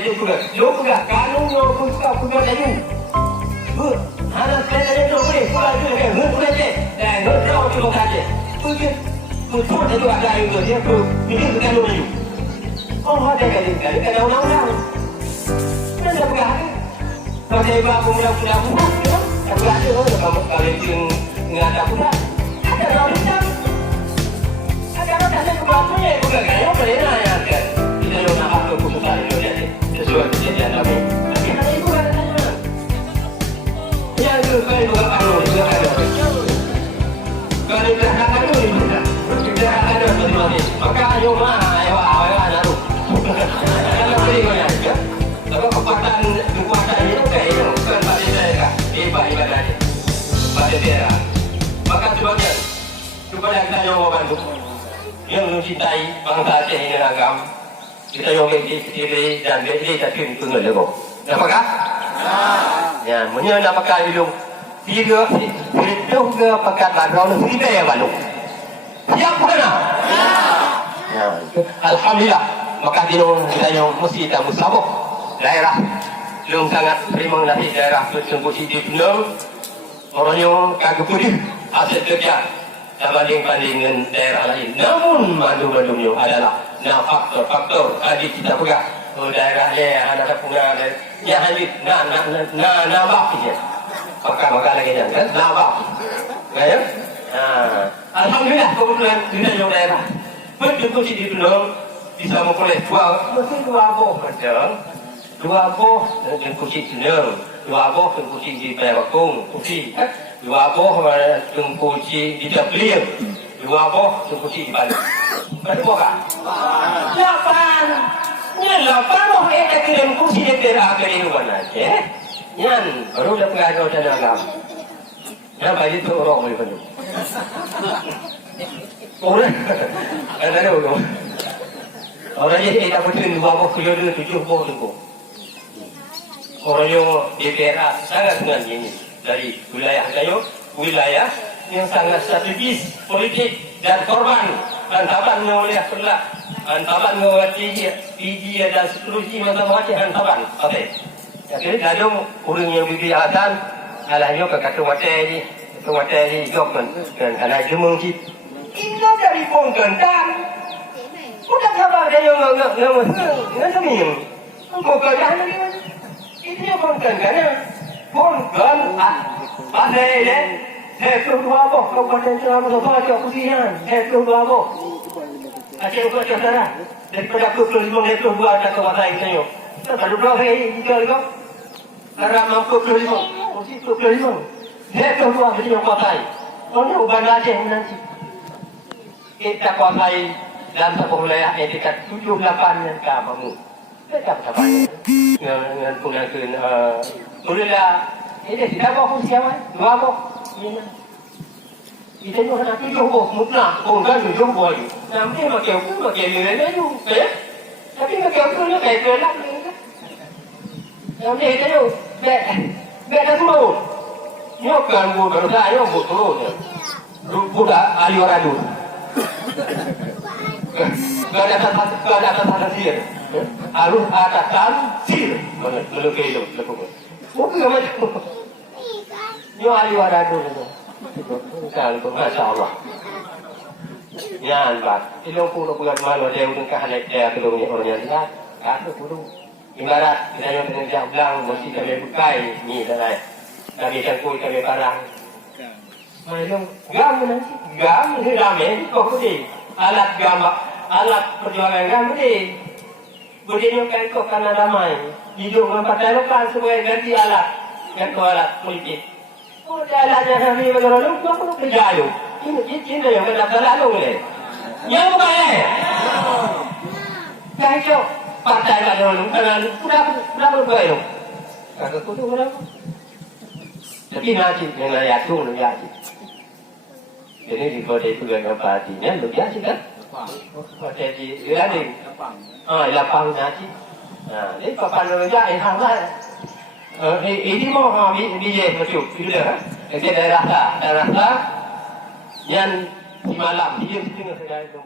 itu juga. Lu juga kanun lu pun juga lagi. Anak saya tu boleh pulang tu kan, boleh je. Dan kau cuba saja. Betul itu ada itu dia tu bikin kanun itu. Oh ada kali undang-undang. Mana bukan? Kalau dia bawa undang-undang pun, tapi ada orang kalau kalian ngada pula. Ada orang macam. Ada orang tak ada punya bukan kan? Yang boleh nak kan? Kita nak apa keputusan itu jadi sesuai kejadian kami. Tapi ada itu kan? Yang itu kan bukan kanun, bukan kanun. Kalau belakang kanun ini tidak. Tidak ada sesuatu. Maka ayo mah, ayo naru. Kalau beri mana aja. Kalau kekuatan itu kayaknya bukan pada daerah, ibadah dia, pada daerah. Maka sebabnya kepada kita yang mau bantu, yang mencintai bangsa Aceh ini agam, kita yang berdiri dan berdiri tapi pengen lego. Apakah? Ya, menyenang apakah itu? Tiga itu ke pekat baru itu tiga yang baru. Siap bukan? Ya, alhamdulillah. Maka kita yang mesti kita musabuk daerah belum sangat terima dari daerah tersebut di belum orang yang kagak putih aset kerja berbanding dengan daerah lain. Namun madu-madunya adalah faktor adik kita pegang daerah dia ada punya yang hanya nabak saja. Maka lagi jangan nabak, ya. Alhamdulillah kebetulan kita yang daerah betul di belum bisa memperoleh dua buah kerja. Dua buah dengan kursi jeneng, dua buah dengan kursi di Perakung, kursi, dua buah dengan kursi di Dabliang, dua buah dengan kursi di Bali. Berapa kan? 8. Ni 8 buah yang kirim kursi di Perak dari luar Aceh. Yan baru dah pengajar dan agam. Yang bagi tu orang boleh penuh. Orang ada orang. Orang jadi tak betul dua buah kerja 7 buah tu. Orang yang di daerah sangat mengenai dari wilayah saya, wilayah yang sangat strategis politik dan korban hantaman oleh pula hantaman oleh PG dan seterusnya macam-macam hantaman. Okey. Jadi ada orang yang bibiatan alahnya ke kata mata ni jok dan ada jemung cip. Ini dari pun kentang. Udah khabar dia yang ngomong mau kerja ni. Itu yang konten ada ini hektar 2 boh kabupaten Selangor baca kusian hektar 2 boh Aceh buat cara daripada 25 hektar 2 ada kawasan itu kita tak ada hari juga lagi karena mampu 25 kursi 25 hektar 2 jadi yang kuasai orang uban Aceh nanti kita kuasai dalam satu wilayah etikat 7-8 yang kamu tak apa dengan pengangkutan bolehlah ini tidak bawa fungsi apa? 2 bawa ini kita ni orang tu jauh mutlak orang tu jauh boy nanti makai lelaki tu tapi makai aku ni kayak gelap ni nanti kita tu bet dah semua ni bukan bukan saya bukan bukan ahli orang tu gak ada kata sihir harus ada tansir melukis itu bukan macam ni ahli wadah dulu kalau masya Allah yan bat ilong puno bukan malu dia udah kehalai dia kelumnya orangnya lihat kata puno ibarat kita yang dengan jablang mesti kami bukai ni dah kami cangkul kami parang malu gam nanti gam ni ramai kau putih alat gambar alat perjuangan gam ni begini kan kau karena ramai hidup dengan partai lokal supaya ganti alat politik. Oh, alatnya kami bagaimana? Kau perlu kerja itu. Ini yang mendaftar lalu ni. Yang bukan Kacau partai lalu dengan sudah berbuat itu. Kakak kudu berapa? Tapi nanti dengan yakin lu yakin. Jadi di kota itu dengan partinya lu yakin kan? Kota di Gading. Lapang nanti. Ini papan lu yakin hangat. Ini mau dia macam itu dah. Jadi daerah yang di malam dia mesti nggak sedar itu